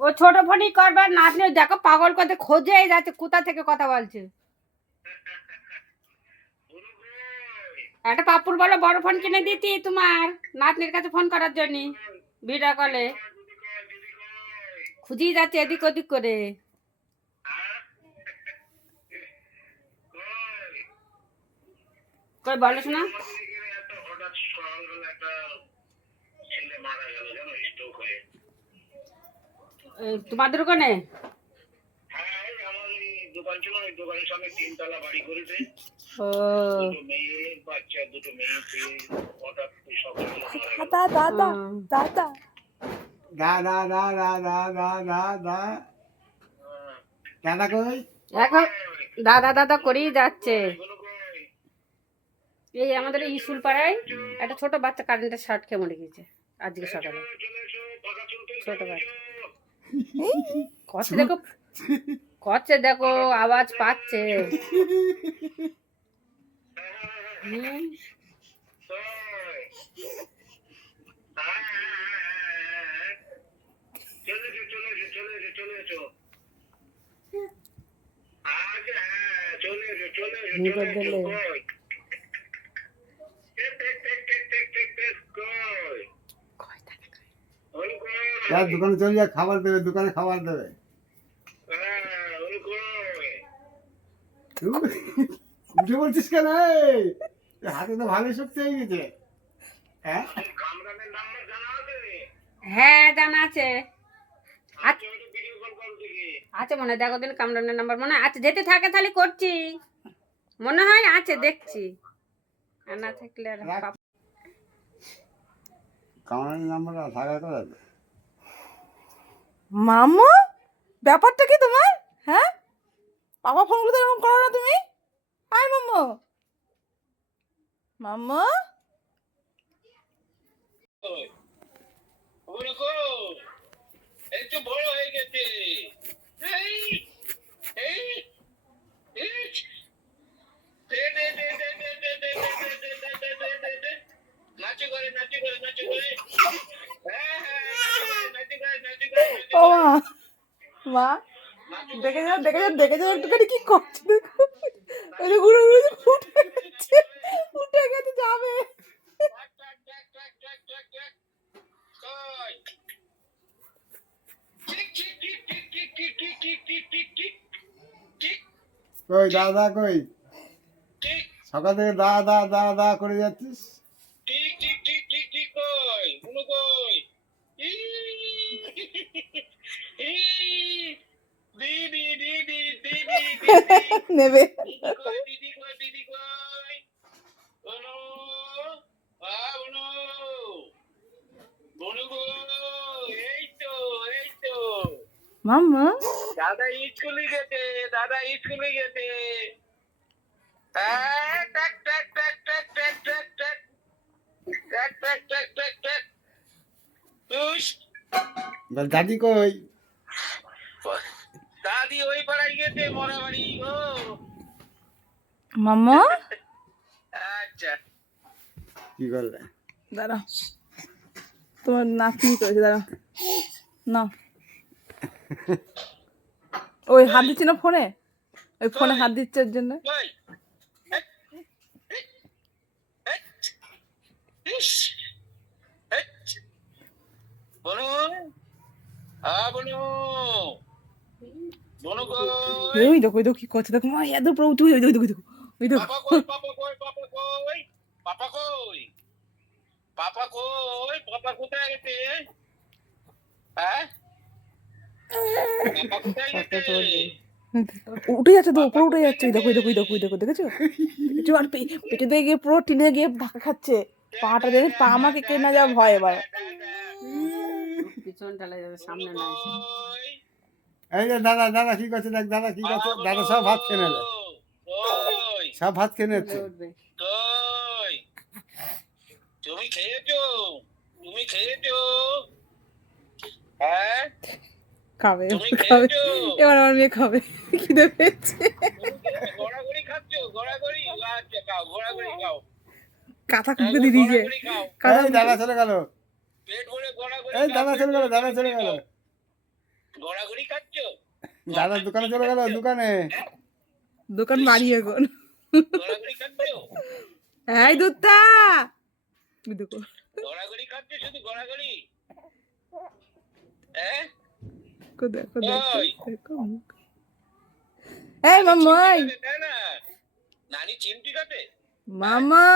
ও ছোট ফোনই করবার নাতনি ওই দেখো পাগল করতে খোঁজেই যাচ্ছে, কোথা থেকে কথা বলছে? একটা পাপুর বড় বড় ফোন কিনে দিতি তোমার, নাতনির কাছে ফোন করার জন্য, ভিডিও কলে। খুঁজেই যাচ্ছে এদিক ওদিক করে। বলো শোনা। তোমাদের ওখানে? হ্যাঁ এই আমার এই দোকান ছিল ওই দোকানের সামনে তিনতলা বাড়ি করেছে। ও। দুটো বাচ্চা দুটো মেয়ে হঠাৎ সকালবেলা মারা গেল। দাদা দাদা হুম। দাদা দা দা দা দা দা দা দা দা দাদা কই? এখন দাদা দাদা করেই যাচ্ছে। এই আমাদের এই স্কুল পাড়ায় একটা ছোট বাচ্চা কারেন্টের শার্ট খেয়ে মরে গেছে আজকে সকালে। ছোট বাচ্চা। খরচে দেখো খরচে দেখো আওয়াজ পাচ্ছে। চলে চলে চলে তার দোকানে চলে যায় খাবার দেবে দোকানে খাবার দেবে। উঠে বলছিস কেন হাতে তো ভালোই শক্তি হয়ে গেছে। হ্যাঁ? হ্যাঁ জানা আছে। আছে মনে হয় দেখো দিন কামরানের নাম্বার মনে আছে যেতে থাকে তাহলে করছি। মনে হয় আছে দেখছি। আর না থাকলে আর কামরানের নাম্বার থাকার কথা মামা, ব্যাপারটা কি তোমার? হ্যাঁ? বাবা ফোনগুলো তো এরকম করো না তুমি। আয় মাম্মা মাম্মা ও মা মা দেখে যাও দেখে যাও দেখে যাও একটুখানি কি করছে, দেখো। ওই ঘুরে ঘুরে ফুটে গেছে, উঠে গেছে, যাবে। কই, দাদা কই? সকাল থেকে দা দা দা দা করে যাচ্ছিস? નિવેદન মাম্মা দাদা স্কুলে গেছে দাদা স্কুলে গেছে দাদি কই দাদি ওই পাড়ায় গেছে মরা বাড়ি ও। মাম্মা? আচ্ছা। কি করলে? দাঁড়া। তোমার নাতনি করেছে দাঁড়াও না ওই হাত দিচ্ছে না ফোনে? ওই ফোনে হাত দিচ্ছে ওর জন্য? ওই দেখো ওই দেখো কি করছে দেখো মা এত প্রভু তুই ওই দেখো দেখো ওই দেখো উঠে যাচ্ছে তো উপরে উঠে যাচ্ছে দেখো দেখো দেখো দেখো দেখেছ? দেখেছ আর পেটে দিয়ে গিয়ে পুরো টিনে গিয়ে ধাক্কা খাচ্ছে। পাটা দেখে পা আমাকে কেনা যাওয়া ভয় এবার। পিছনটা যাবে সামনে না এই যে দাদা দাদা কি করছে দেখ দাদা কি করছে? দাদা সব ভাত খেয়ে কই? সব ভাত খেয়ে নিচ্ছে। তুমি খেয়েছো? তুমি খেয়েছো? হ্যাঁ? খাবে খাবে এবার আমার মেয়ে খাবে খিদে পেয়েছে। ঘোরাঘুরি খাচ্ছ? ঘোরাঘুরি? আচ্ছা খাও ঘোরাঘুরি খাও। কাঁথা খুঁজে দিয়ে দিয়েছে। ঘোরাঘুরি খাও। কাঁথা এই দাদা চলে গেল। পেট এই দাদা চলে গেল দাদা চলে গেল। গড়াগড়ি খাচ্ছ? দাদা দোকানে চলে গেল দোকানে। দোকান বাড়ি এখন। এই দেখো। গড়াগড়ি খাচ্ছ শুধু হ্যাঁ দেখো দেখো দেখো। এই মামাই নানি চিমটি কাটে মামা